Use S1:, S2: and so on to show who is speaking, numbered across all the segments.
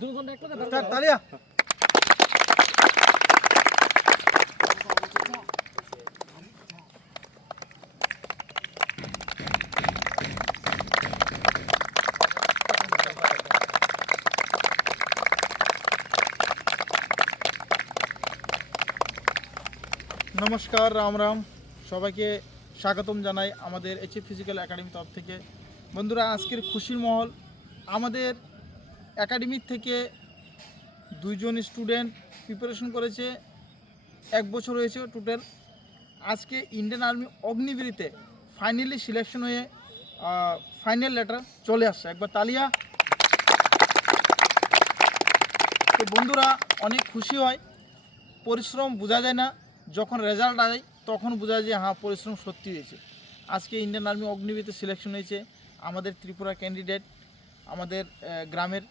S1: দুজন
S2: তালিয়া। নমস্কার রাম রাম। সবাইকে স্বাগতম জানাই আমাদের এইচএফ ফিজিক্যাল একাডেমি তরফ থেকে। বন্ধুরা আজকের খুশির মহল আমাদের একাডেমির থেকে দুইজন স্টুডেন্ট প্রিপারেশন করেছে। এক বছর হয়েছে টোটাল আজকে ইন্ডিয়ান আর্মি অগ্নিবীরিতে ফাইনালি সিলেকশন হয়ে ফাইনাল লেটার চলে আসছে। একবার তালিয়া। তো বন্ধুরা, অনেক খুশি হয়। পরিশ্রম বোঝা যায় না। যখন রেজাল্ট আসে, তখন বোঝা যায় হ্যাঁ পরিশ্রম সত্যি হয়েছে। আজকে ইন্ডিয়ান আর্মি অগ্নিবীতে সিলেকশন হয়েছে। আমাদের ত্রিপুরা ক্যান্ডিডেট আমাদের গ্রামের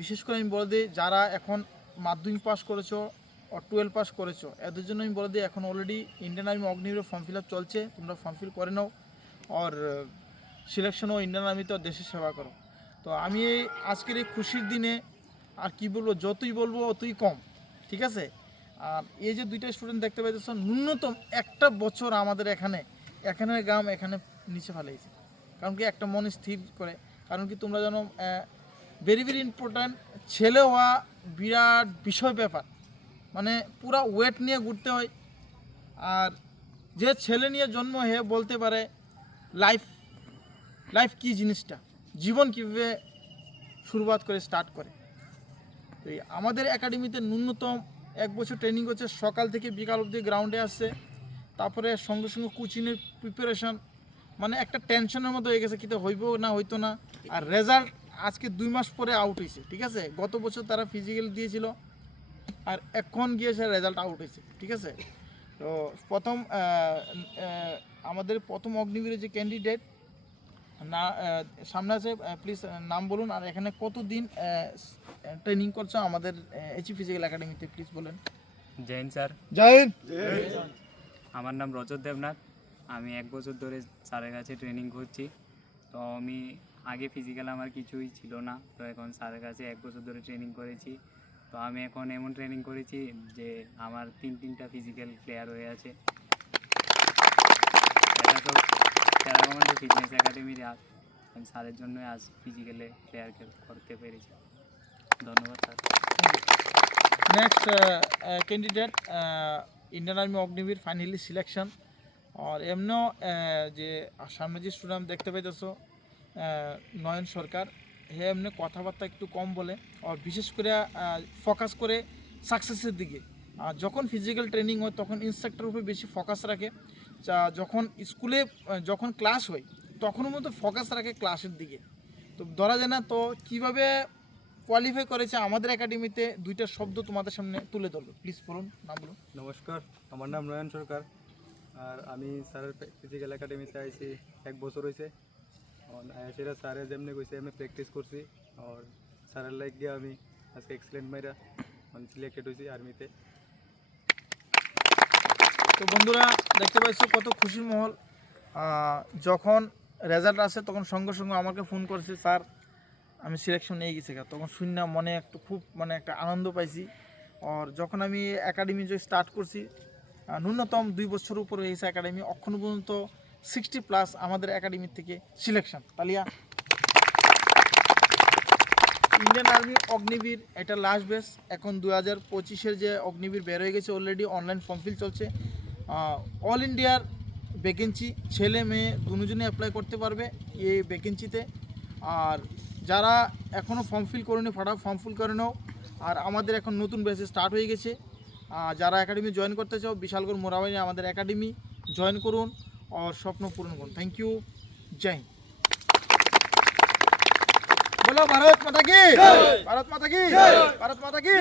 S2: বিশেষ করে আমি বলে দিই, যারা এখন মাধ্যমিক পাস করেছ টুয়েলভ পাস করেছ, এদের জন্য আমি বলে দিই, এখন already Indian army Agniveer form fill up চলছে, তোমরা ফর্ম ফিল করে নাও আর সিলেকশনও ইন্ডিয়ান আর্মিতে দেশের সেবা করো। তো আমি এই আজকের এই খুশির দিনে আর কি বলব, যতই বলব অতই কম, ঠিক আছে? আর এই যে দুইটা স্টুডেন্ট দেখতে পাইতেছ, ন্যূনতম একটা বছর আমাদের এখানে এখানে গ্রাম এখানে নিচে ফেলেছে। কারণ কি একটা মন স্থির করে, কারণ কি তোমরা জানো ভেরি ভেরি ইম্পর্ট্যান্ট ছেলে হওয়া বিরাট বিষয় ব্যাপার। মানে পুরা ওয়েট নিয়ে ঘুরতে হয়। আর যে ছেলে নিয়ে জন্ম হয়ে বলতে পারে লাইফ লাইফ কী জিনিসটা? জীবন কীভাবে শুরুয়াত করে স্টার্ট করে? তো আমাদের একাডেমিতে ন্যূনতম এক বছর ট্রেনিং হচ্ছে, সকাল থেকে বিকাল অবধি গ্রাউন্ডে আসছে। তারপরে সঙ্গে সঙ্গে কোচিংয়ের প্রিপারেশন মানে একটা টেনশনের মতো হয়ে গেছে কিন্তু হইব না হইতো না। আর রেজাল্ট আজকে দুই মাস পরে আউট হয়েছে ঠিক আছে? গত বছর তারা ফিজিক্যাল দিয়েছিল আর এখন গিয়েছে রেজাল্ট আউট হয়েছে ঠিক আছে? তো প্রথম আমাদের প্রথম অগ্নিবীরের যে ক্যান্ডিডেট না সামনে আছে প্লিজ নাম বলুন আর এখানে কতদিন ট্রেনিং করছ আমাদের এইচি ফিজিক্যাল একাডেমিতে প্লিজ বলেন।
S3: জৈন স্যার।
S2: জয়
S3: আমার নাম রজত দেবনাথ। আমি এক বছর ধরে স্যারের কাছে ট্রেনিং করছি। তো আমি আগে ফিজিক্যাল আমার কিছুই ছিল না। তো এখন স্যারের কাছে এক বছর ধরে ট্রেনিং করেছি। তো আমি এখন এমন ট্রেনিং করেছি যে আমার তিন তিনটা ফিজিক্যাল ক্লিয়ার হয়ে আছে। ফিটনেস একাডেমির আজ আমি স্যারের জন্য আজ ফিজিক্যালে ক্লিয়ার করতে পেরেছি। ধন্যবাদ sir
S2: next candidate Indian army Agniveer finally selection আর এমনও যে সামনে যে স্টুডেন্ট দেখতে পাইতেছো নয়ন সরকার, হে এমনি কথাবার্তা একটু কম বলে, আর বিশেষ করে ফোকাস করে সাকসেসের দিকে। আর যখন ফিজিক্যাল ট্রেনিং হয়, তখন ইনস্ট্রাক্টর উপরে বেশি ফোকাস রাখে। যখন স্কুলে যখন ক্লাস হয়, তখনও মতো ফোকাস রাখে ক্লাসের দিকে। তো ধরা যায় না, তো কীভাবে কোয়ালিফাই করেছে আমাদের একাডেমিতে দুইটা শব্দ তোমাদের সামনে তুলে ধরবো। প্লিজ বলুন নাম বলুন
S4: নমস্কার, আমার নাম নয়ন সরকার। আর আমি স্যারের ফিজিক্যাল একাডেমিতে আইছি, এক বছর হয়েছে সেটা স্যারে যেমনি কইছে আমি প্র্যাকটিস করছি আর স্যারের লাইক দিয়ে আমি আজকে এক্সিলেন্ট মাইরা মানে সিলেক্টেড হয়েছি আর্মিতে
S2: তো বন্ধুরা দেখতে পাইছো কত খুশির মহল। যখন রেজাল্ট আসে তখন সঙ্গে সঙ্গে আমাকে ফোন করেছে, স্যার, আমি সিলেকশন নিয়ে গেছি। তখন শূন্য মনে একটু খুব মানে একটা আনন্দ পাইছি। আর যখন আমি একাডেমি যে স্টার্ট করছি ন্যূনতম দুই বছর উপর হয়ে গেছে একাডেমি অক্ষণ পর্যন্ত সিক্সটি প্লাস আমাদের একাডেমি থেকে সিলেকশন তালিয়া ইন্ডিয়ান আর্মি অগ্নিবীর এটা লাস্ট বেস এখন দু হাজার পঁচিশের যে অগ্নিবীর বের হয়ে গেছে অলরেডি অনলাইন ফর্ম ফিল চলছে। অল ইন্ডিয়ার ভ্যাকেন্সি ছেলে মেয়ে দুজনে অ্যাপ্লাই করতে পারবে এই ভ্যাকেন্সিতে আর যারা এখনও ফর্ম ফিল করেনি ফাটা ফর্ম ফিল করে নাও। আর আমাদের এখন নতুন ব্যাচে স্টার্ট হয়ে গেছে। যারা একাডেমি জয়েন করতে চাও, বিশালগড় মোরাবাইনে আমাদের একাডেমি জয়েন করুন। স্বপ্ন পূরণ করুন থ্যাংক ইউ জয় হিন্দ। বলো ভারত মাতা কি ভারত মাতা কি ভারত মাতা কি